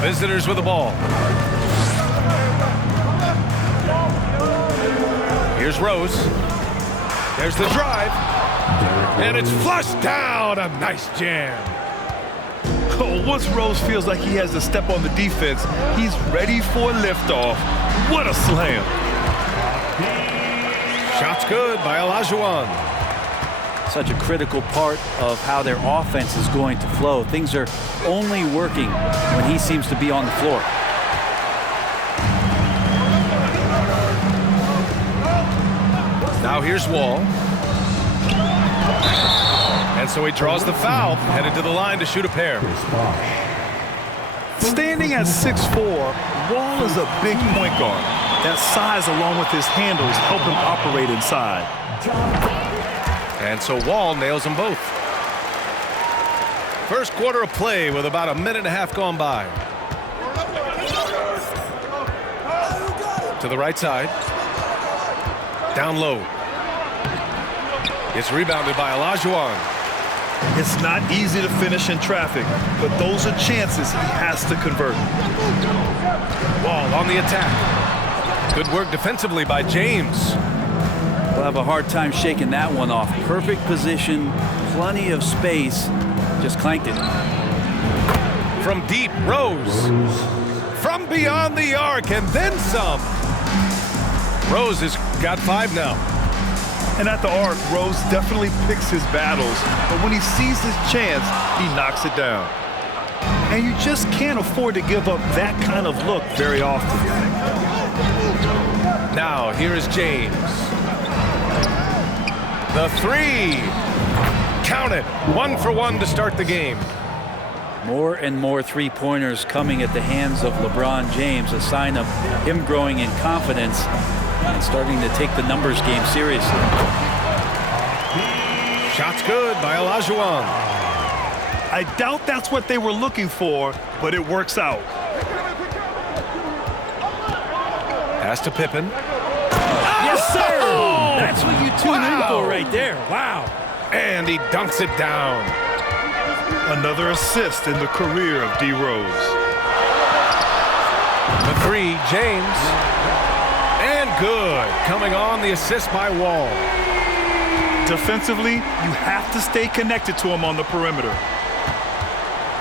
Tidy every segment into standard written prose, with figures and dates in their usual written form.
visitors with the ball. Here's Rose. There's the drive. And it's flushed down. A nice jam. Oh, once Rose feels like he has to step on the defense, he's ready for liftoff. What a slam. Shot's good by Olajuwon. Such a critical part of how their offense is going to flow. Things are only working when he seems to be on the floor. Now here's Wall. And so he draws the foul, headed to the line to shoot a pair. Standing at 6'4", Wall is a big point guard. That size, along with his handles, help him operate inside. And so Wall nails them both. First quarter of play with about a minute and a half gone by. To the right side. Down low. It's rebounded by Olajuwon. It's not easy to finish in traffic, but those are chances he has to convert. Wall on the attack. Good work defensively by James. We'll have a hard time shaking that one off. Perfect position, plenty of space. Just clanked it. From deep, Rose. From beyond the arc, and then some. Rose has got 5 now. And at the arc, Rose definitely picks his battles, but when he sees his chance, he knocks it down. And you just can't afford to give up that kind of look very often. Now, here is James. The 3. Count it. 1 for 1 to start the game. More and more three-pointers coming at the hands of LeBron James, a sign of him growing in confidence and starting to take the numbers game seriously. Shot's good by Olajuwon. I doubt that's what they were looking for, but it works out. Pass to Pippen. Yes, sir! That's what you tune in for right there. Wow. And he dunks it down. Another assist in the career of D. Rose. The 3, James. And good. Coming on the assist by Wall. Defensively, you have to stay connected to him on the perimeter.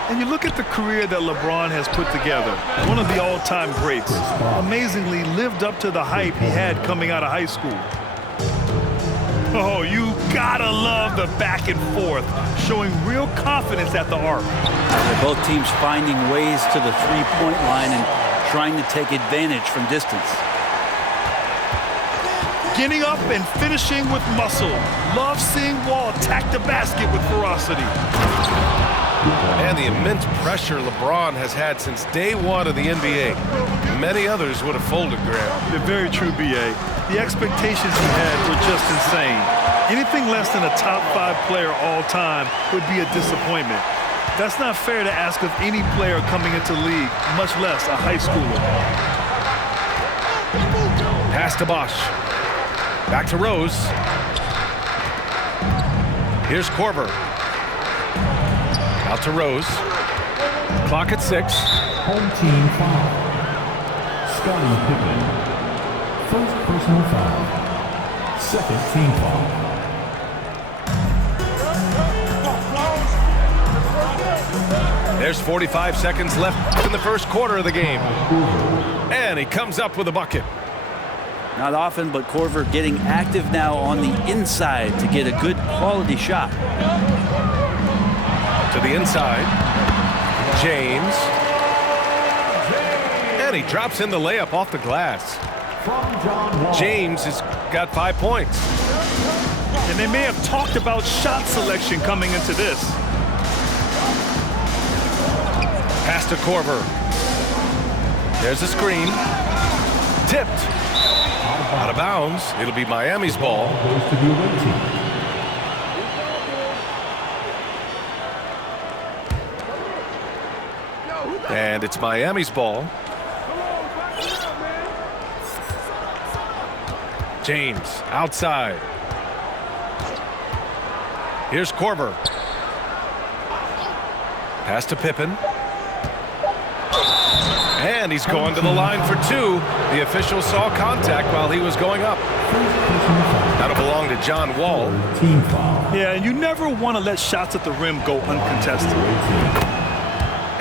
And you look at the career that LeBron has put together. One of the all-time greats. Amazingly lived up to the hype he had coming out of high school. Oh, you gotta love the back and forth, showing real confidence at the arc. Both teams finding ways to the three-point line and trying to take advantage from distance. Getting up and finishing with muscle. Love seeing Wall attack the basket with ferocity. And the immense pressure LeBron has had since day 1 of the NBA. Many others would have folded, Graham. They're very true, B.A. The expectations he had were just insane. Anything less than a top 5 player all time would be a disappointment. That's not fair to ask of any player coming into the league, much less a high schooler. Pass to Bosch. Back to Rose. Here's Korver. Out to Rose. Clock at 6. Home team foul. Scottie Pippen. First personal foul. Second team foul. There's 45 seconds left in the first quarter of the game. And he comes up with a bucket. Not often, but Korver getting active now on the inside to get a good quality shot. To the inside. James. And he drops in the layup off the glass. James has got 5 points. And they may have talked about shot selection coming into this. Pass to Korver. There's a screen. Tipped. Out of bounds. It'll be Miami's ball. Goes to the away team. And it's Miami's ball. James outside. Here's Korver. Pass to Pippen. And he's going to the line for two. The official saw contact while he was going up. That'll belong to John Wall. Team foul. Yeah, and you never want to let shots at the rim go uncontested.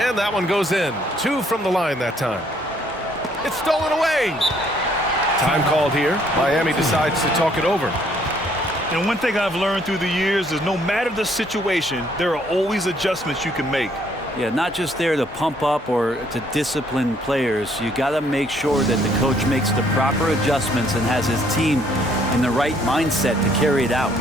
And that one goes in. Two from the line that time. It's stolen away. Time called here. Miami decides to talk it over. And one thing I've learned through the years is no matter the situation, there are always adjustments you can make. Yeah, not just there to pump up or to discipline players. You got to make sure that the coach makes the proper adjustments and has his team in the right mindset to carry it out.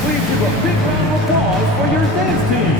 Please give a big round of applause for your dance team.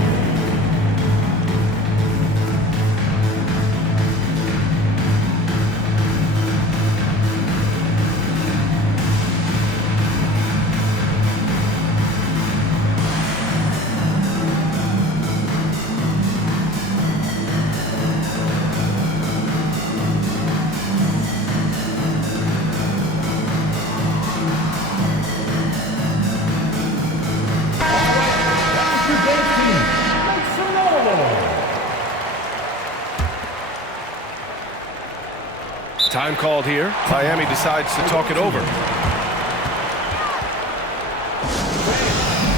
Time called here. Miami decides to talk it over.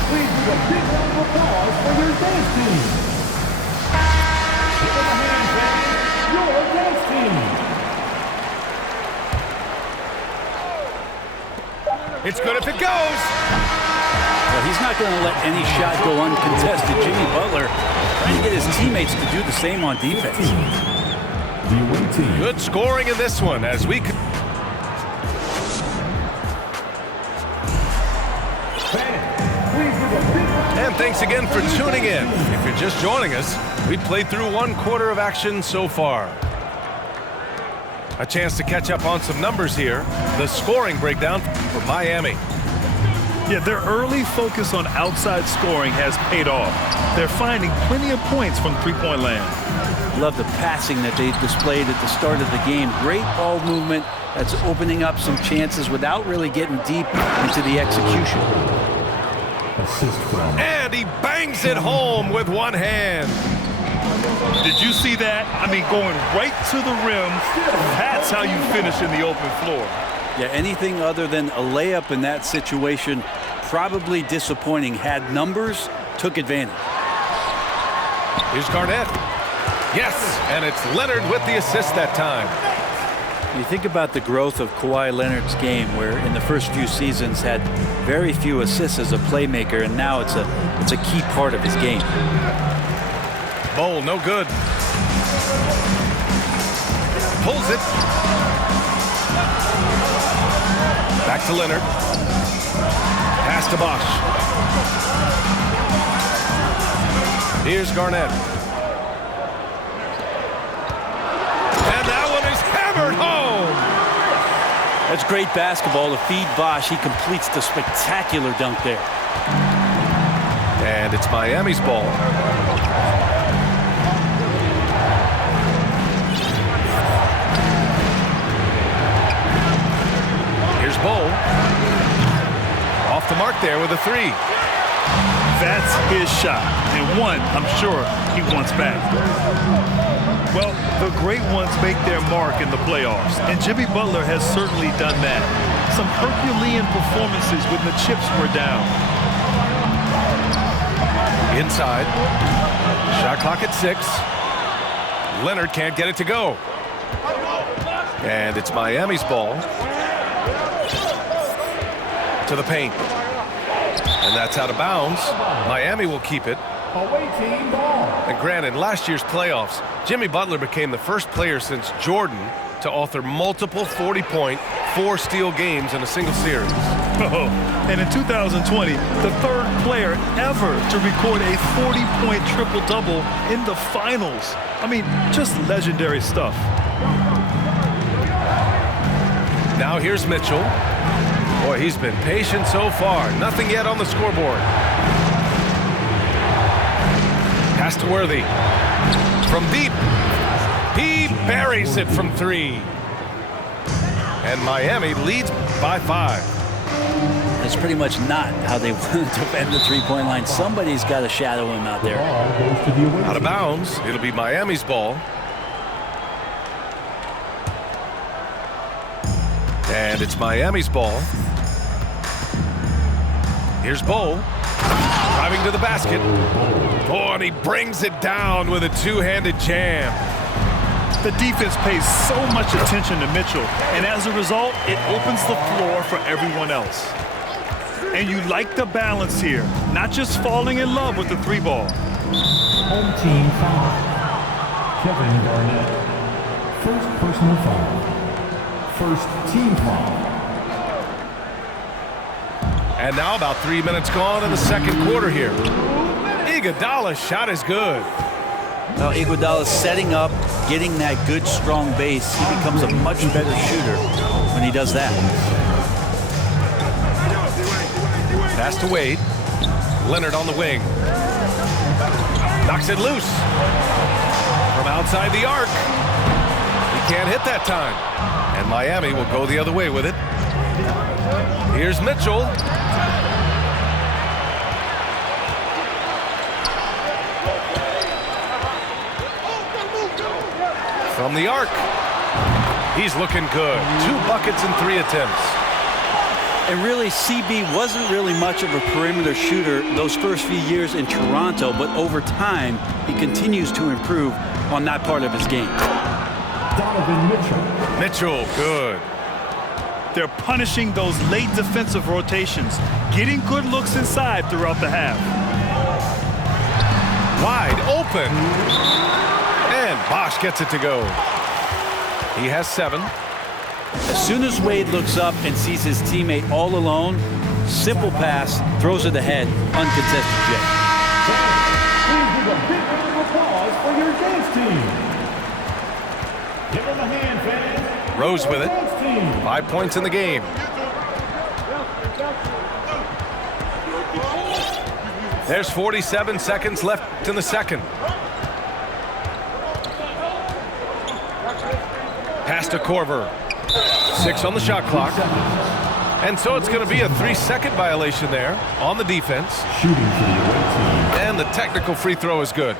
Please give a big round of applause for your dance team. Give them a hand, fans. Your dance team. It's good if it goes. Well, he's not going to let any shot go uncontested. Jimmy Butler trying to get his teammates to do the same on defense. The away team. Good scoring in this one as we... And thanks again for tuning in. If you're just joining us, we played through one quarter of action so far. A chance to catch up on some numbers here. The scoring breakdown for Miami. Yeah, their early focus on outside scoring has paid off. They're finding plenty of points from three-point land. Love the passing that they displayed at the start of the game. Great ball movement that's opening up some chances without really getting deep into the execution. Assist from. And he bangs it home with one hand. Did you see that? I mean, going right to the rim. That's how you finish in the open floor. Yeah, anything other than a layup in that situation, probably disappointing. Had numbers, took advantage. Here's Garnett. Yes, and it's Leonard with the assist that time. You think about the growth of Kawhi Leonard's game, where in the first few seasons had very few assists as a playmaker, and now it's a key part of his game. Bowl, no good. Pulls it. Back to Leonard. Pass to Bosh. Here's Garnett. And that one is hammered home. That's great basketball to feed Bosh. He completes the spectacular dunk there. And it's Miami's ball. Here's Bol. there with a three. That's his shot, and one I'm sure he wants back. Well, the great ones make their mark in the playoffs, and Jimmy Butler has certainly done that. Some Herculean performances when the chips were down. Inside. Shot clock at 6. Leonard can't get it to go. And it's Miami's ball. To the paint. And that's out of bounds. Miami will keep it. Away team ball. And granted, last year's playoffs, Jimmy Butler became the first player since Jordan to author multiple 40-point, 4-steal games in a single series. Oh, and in 2020, the third player ever to record a 40-point triple-double in the finals. I mean, just legendary stuff. Now here's Mitchell. Boy, he's been patient so far. Nothing yet on the scoreboard. Pass to Worthy. From deep. He buries it from 3. And Miami leads by 5. That's pretty much not how they want to defend the three-point line. Somebody's got to shadow him out there. Ball goes to the away Out of team. bounds. It'll be Miami's ball. And it's Miami's ball. Here's Bo. Driving to the basket. Oh, and he brings it down with a two-handed jam. The defense pays so much attention to Mitchell, and as a result, it opens the floor for everyone else. And you like the balance here, not just falling in love with the 3-ball. Home team foul. Kevin Garnett. First personal foul. First team foul. And now about 3 minutes gone in the second quarter here. Iguodala's shot is good. Now Iguodala setting up, getting that good, strong base. He becomes a much better shooter when he does that. Pass to Wade. Leonard on the wing. Knocks it loose. From outside the arc. He can't hit that time. And Miami will go the other way with it. Here's Mitchell. From the arc. He's looking good. 2 buckets in 3 attempts. And really, CB wasn't really much of a perimeter shooter those first few years in Toronto, but over time, he continues to improve on that part of his game. Donovan Mitchell. Mitchell, good. They're punishing those late defensive rotations, getting good looks inside throughout the half. Wide open. And Bosch gets it to go. He has 7. As soon as Wade looks up and sees his teammate all alone, simple pass, throws it ahead, uncontested J. Please give a big round of applause for your dance team. Give them a hand, fans. Rose with it. Dance team. 5 points in the game. There's 47 seconds left in the second. Pass to Korver. 6 on the shot clock. And so it's going to be a 3-second violation there on the defense. Shooting for the away team. And the technical free throw is good.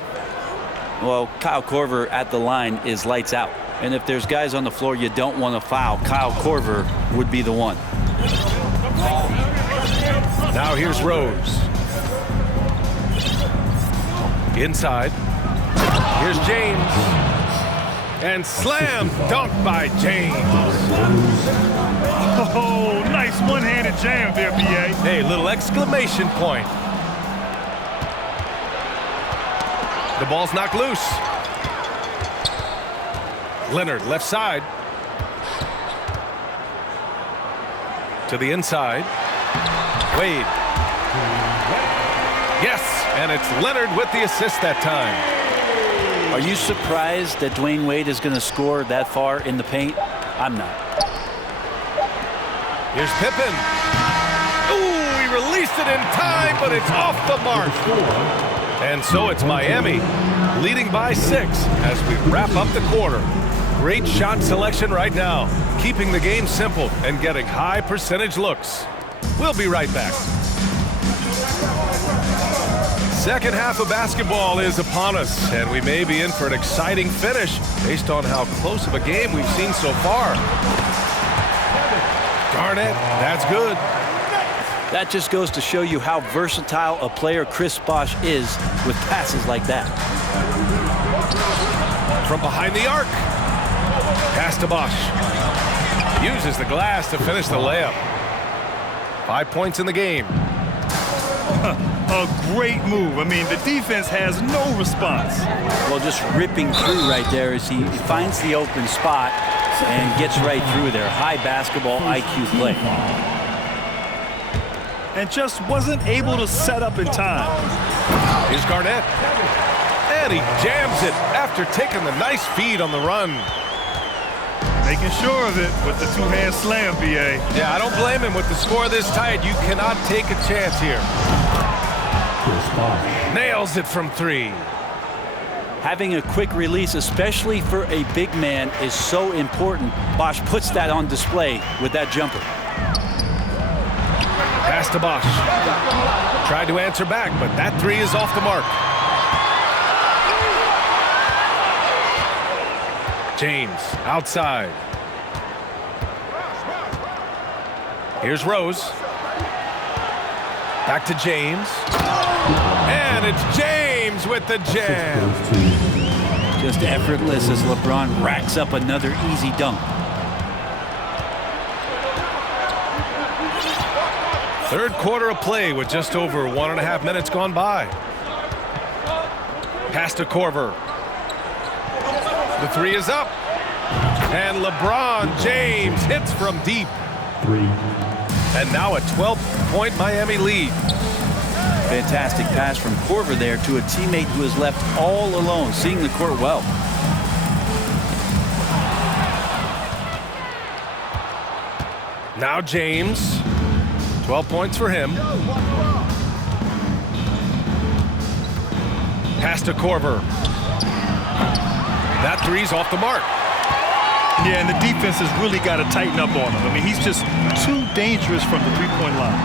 Well, Kyle Korver at the line is lights out. And if there's guys on the floor you don't want to foul, Kyle Korver would be the one. Now here's Rose. Inside. Here's James. And slam dunk by James. Oh, nice one-handed jam there, B.A. Hey, little exclamation point. The ball's knocked loose. Leonard, left side. To the inside. Wade. Yes, and it's Leonard with the assist that time. Are you surprised that Dwayne Wade is going to score that far in the paint? I'm not. Here's Pippen. Ooh, he released it in time, but it's off the mark. And so it's Miami leading by 6 as we wrap up the quarter. Great shot selection right now, keeping the game simple and getting high percentage looks. We'll be right back. Second half of basketball is upon us, and we may be in for an exciting finish based on how close of a game we've seen so far. Garnett, that's good. That just goes to show you how versatile a player Chris Bosh is with passes like that. From behind the arc. Pass to Bosh. Uses the glass to finish the layup. 5 points in the game. A great move. I mean, the defense has no response. Well, just ripping through right there as he finds the open spot and gets right through there. High basketball IQ play. And just wasn't able to set up in time. Here's Garnett. And he jams it after taking the nice feed on the run. Making sure of it with the two-hand slam, B.A. Yeah, I don't blame him. With the score this tight, you cannot take a chance here. Nails it from 3. Having a quick release, especially for a big man, is so important. Bosh puts that on display with that jumper. Pass to Bosh. Tried to answer back, but that 3 is off the mark. James outside. Here's Rose. Back to James. And it's James with the jam. Just effortless as LeBron racks up another easy dunk. Third quarter of play with just over 1.5 minutes gone by. Pass to Korver. The 3 is up. And LeBron James hits from deep. 3. And now a 12-point Miami lead. Fantastic pass from Korver there to a teammate who is left all alone, seeing the court well. Now James. 12 points for him. Pass to Korver. That 3's off the mark. Yeah, and the defense has really got to tighten up on him. I mean, he's just too dangerous from the three-point line.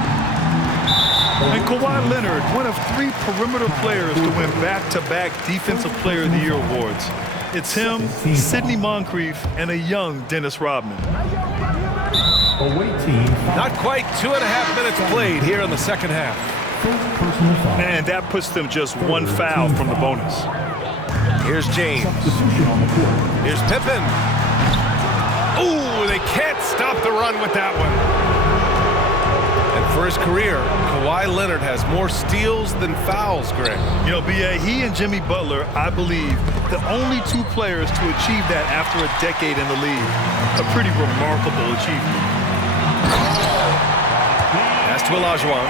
And Kawhi Leonard, one of 3 perimeter players to win back-to-back Defensive Player of the Year awards. It's him, Sidney Moncrief, and a young Dennis Rodman. Not quite 2.5 minutes played here in the second half. And that puts them just 1 foul from the bonus. Here's James. Here's Pippen. Ooh, they can't stop the run with that one. And for his career, Kawhi Leonard has more steals than fouls, Greg. You know, B.A., he and Jimmy Butler, I believe, the only 2 players to achieve that after a decade in the league. A pretty remarkable achievement. Pass to Olajuwon.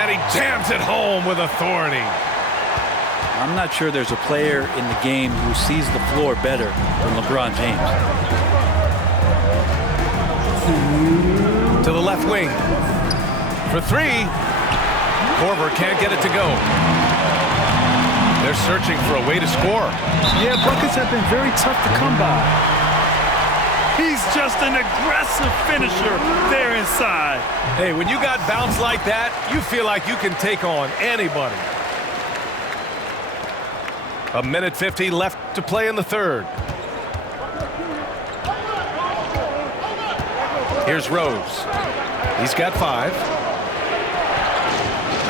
And he jams it home with authority. I'm not sure there's a player in the game who sees the floor better than LeBron James. To the left wing. For 3. Korver can't get it to go. They're searching for a way to score. Yeah, buckets have been very tough to come by. He's just an aggressive finisher there inside. Hey, when you got bounce like that, you feel like you can take on anybody. 1:50 left to play in the third. Here's Rose. He's got 5.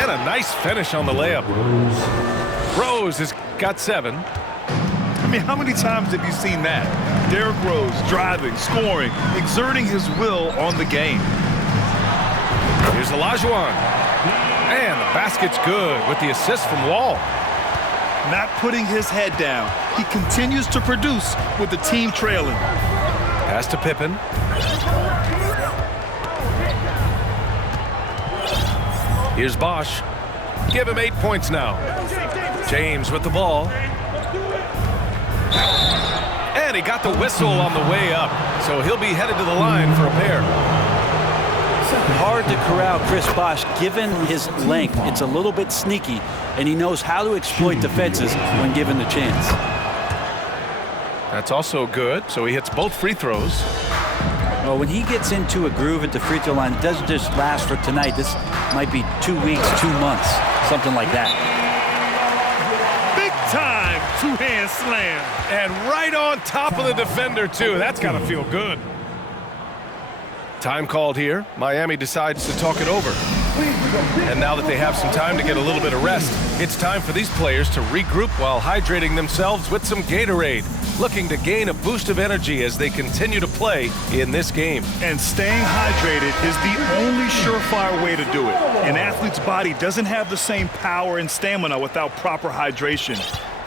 And a nice finish on the layup. Rose has got 7. I mean, how many times have you seen that? Derrick Rose driving, scoring, exerting his will on the game. Here's Olajuwon. And the basket's good with the assist from Wall. Not putting his head down. He continues to produce with the team trailing. Pass to Pippen. Here's Bosh. Give him 8 points now. James with the ball. And he got the whistle on the way up, so he'll be headed to the line for a pair. Hard to corral Chris Bosh given his length. It's a little bit sneaky, and he knows how to exploit defenses when given the chance. That's also good, so he hits both free throws. Well, when he gets into a groove at the free throw line, it doesn't just last for tonight. This might be 2 weeks, 2 months, something like that. Big time two-hand slam. And right on top of the defender, too. That's got to feel good. Time called here. Miami decides to talk it over. And now that they have some time to get a little bit of rest, it's time for these players to regroup while hydrating themselves with some Gatorade, looking to gain a boost of energy as they continue to play in this game. And staying hydrated is the only surefire way to do it. An athlete's body doesn't have the same power and stamina without proper hydration.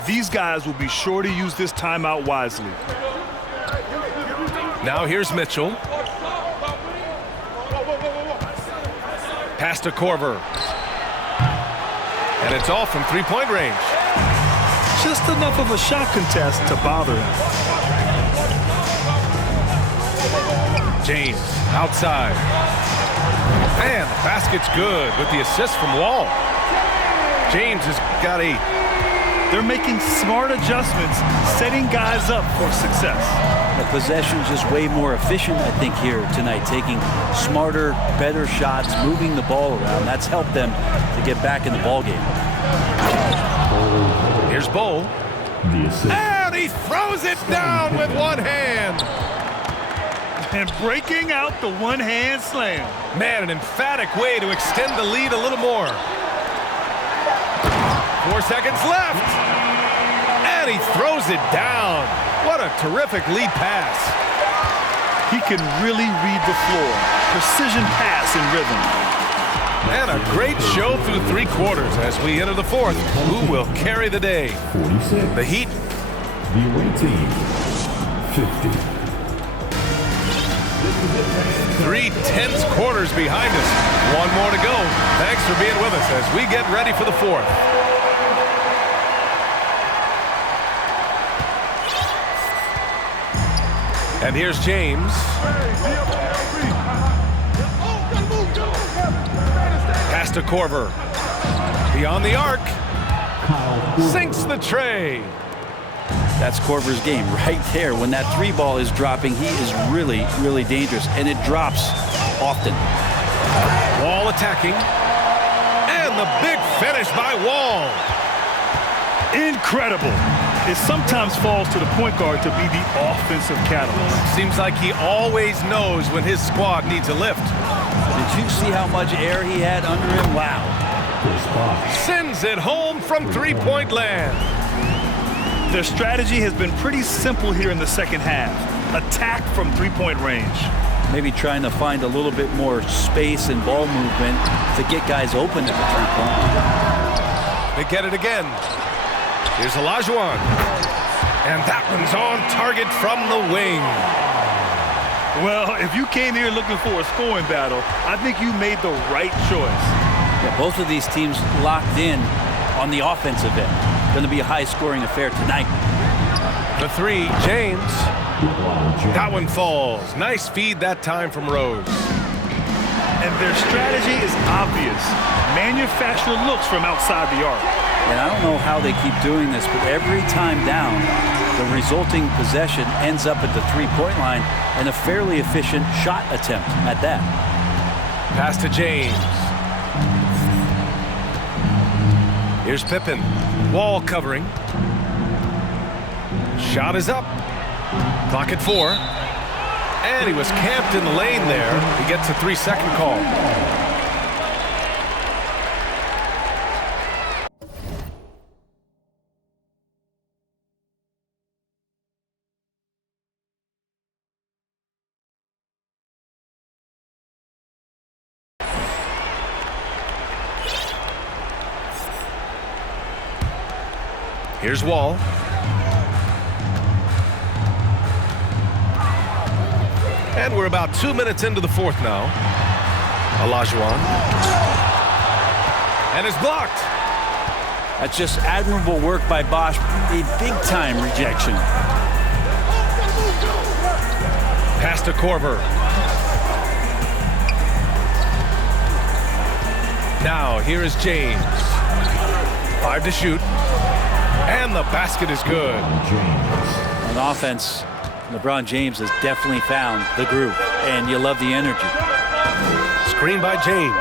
These guys will be sure to use this timeout wisely. Now here's Mitchell. Pass to Korver. And it's all from three-point range. Just enough of a shot contest to bother him. James outside. And the basket's good with the assist from Wall. James has got a... They're making smart adjustments, setting guys up for success. The possession's just way more efficient, I think, here tonight, taking smarter, better shots, moving the ball around. That's helped them to get back in the ball game. Here's Bowl. And he throws it down with one hand. And breaking out the one-hand slam. Man, an emphatic way to extend the lead a little more. 4 seconds left. And he throws it down. What a terrific lead pass. He can really read the floor. Precision pass and rhythm. And a great show through 3 quarters as we enter the 4th. Who will carry the day? 46. The Heat. The away team, 50. 3 tense quarters behind us. One more to go. Thanks for being with us as we get ready for the 4th. And here's James. Pass to Korver. Beyond the arc. Sinks the tray. That's Korver's game right there. When that 3 ball is dropping, he is really, really dangerous, and it drops often. Wall attacking. And the big finish by Wall. Incredible. It sometimes falls to the point guard to be the offensive catalyst. Seems like he always knows when his squad needs a lift. Did you see how much air he had under him? Wow. Sends it home from three-point land. Their strategy has been pretty simple here in the second half. Attack from three-point range. Maybe trying to find a little bit more space and ball movement to get guys open at the three-point. They get it again. Here's Olajuwon. And that one's on target from the wing. Well, if you came here looking for a scoring battle, I think you made the right choice. Yeah, both of these teams locked in on the offensive end. Going to be a high-scoring affair tonight. The 3, James. That one falls. Nice feed that time from Rose. And their strategy is obvious. Manufacture looks from outside the arc. And I don't know how they keep doing this, but every time down, the resulting possession ends up at the three-point line and a fairly efficient shot attempt at that. Pass to James. Here's Pippen. Wall covering. Shot is up. Clock at 4. And he was camped in the lane there. He gets a 3-second call. Here's Wall. And we're about 2 minutes into the 4th now. Olajuwon. And it's blocked. That's just admirable work by Bosch. A big-time rejection. Pass to Korver. Now, here is James. 5 to shoot. And the basket is good. On offense, LeBron James has definitely found the groove, and you love the energy. Screen by James.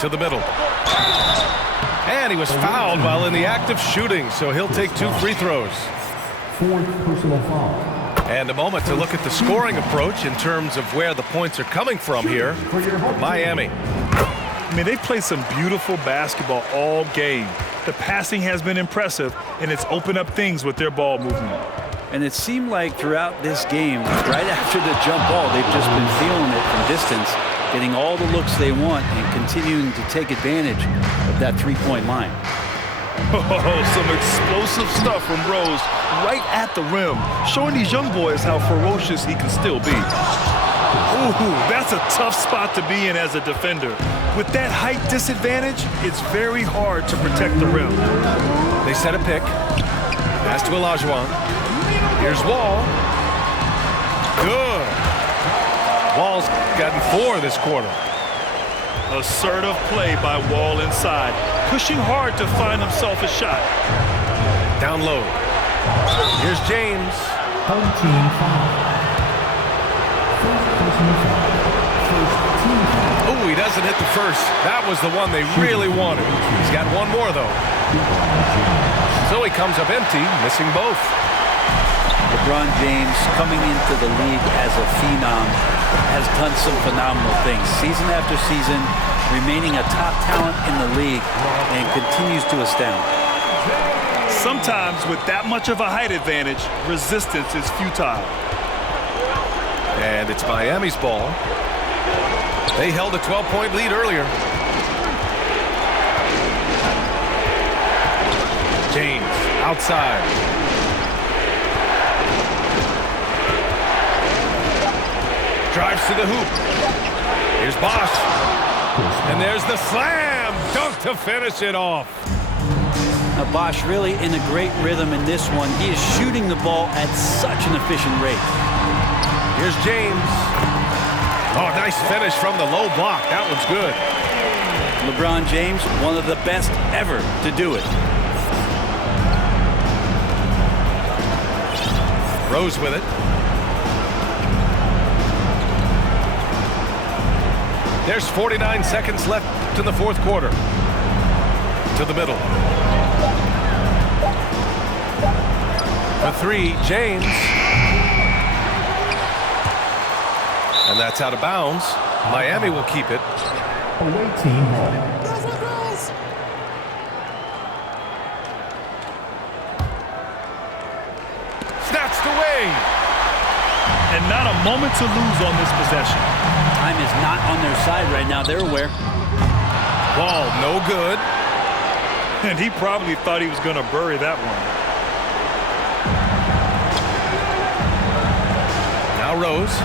To the middle. And he was fouled while in the act of shooting, so he'll take 2 free throws. 4th personal foul. And a moment to look at the scoring approach in terms of where the points are coming from here for Miami. I mean, they've played some beautiful basketball all game. The passing has been impressive, and it's opened up things with their ball movement. And it seemed like throughout this game, right after the jump ball, they've just been feeling it from distance, getting all the looks they want and continuing to take advantage of that three-point line. Oh, some explosive stuff from Rose right at the rim, showing these young boys how ferocious he can still be. Ooh, that's a tough spot to be in as a defender. With that height disadvantage, it's very hard to protect the rim. They set a pick. Pass to Olajuwon. Here's Wall. Good. Wall's gotten 4 this quarter. Assertive play by Wall inside, pushing hard to find himself a shot. Down low. Here's James. Home team foul. 1st personal foul. 1st team foul. Oh, he doesn't hit the first. That was the one they really wanted. He's got 1 more, though. So he comes up empty, missing both. LeBron James, coming into the league as a phenom, has done some phenomenal things. Season after season, remaining a top talent in the league, and continues to astound. Sometimes with that much of a height advantage, resistance is futile. And it's Miami's ball. They held a 12-point lead earlier. James outside. Drives to the hoop. Here's Bosh. And there's the slam dunk to finish it off. Now Bosh really in a great rhythm in this one. He is shooting the ball at such an efficient rate. Here's James. Oh, nice finish from the low block. That one's good. LeBron James, one of the best ever to do it. Rose with it. There's 49 seconds left in the 4th quarter. To the middle. For 3, James. And that's out of bounds. Miami will keep it. Away team ball. Snatched away. And not a moment to lose on this possession. Time is not on their side right now. They're aware. Ball no good. And he probably thought he was going to bury that one. Now Rose.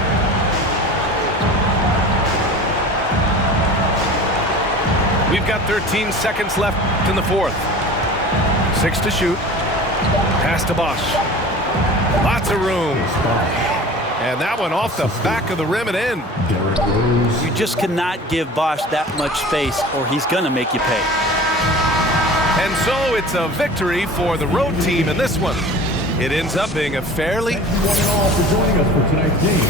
We've got 13 seconds left in the 4th. 6 to shoot. Pass to Bosh. Lots of room. And that one off the back of the rim and in. Derrick Rose. You just cannot give Bosh that much space or he's going to make you pay. And so it's a victory for the road team in this one. It ends up being a fairly... Thank you one and all for joining us for tonight's game.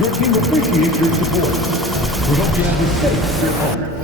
Your team appreciates your support. We hope you have a safe trip home.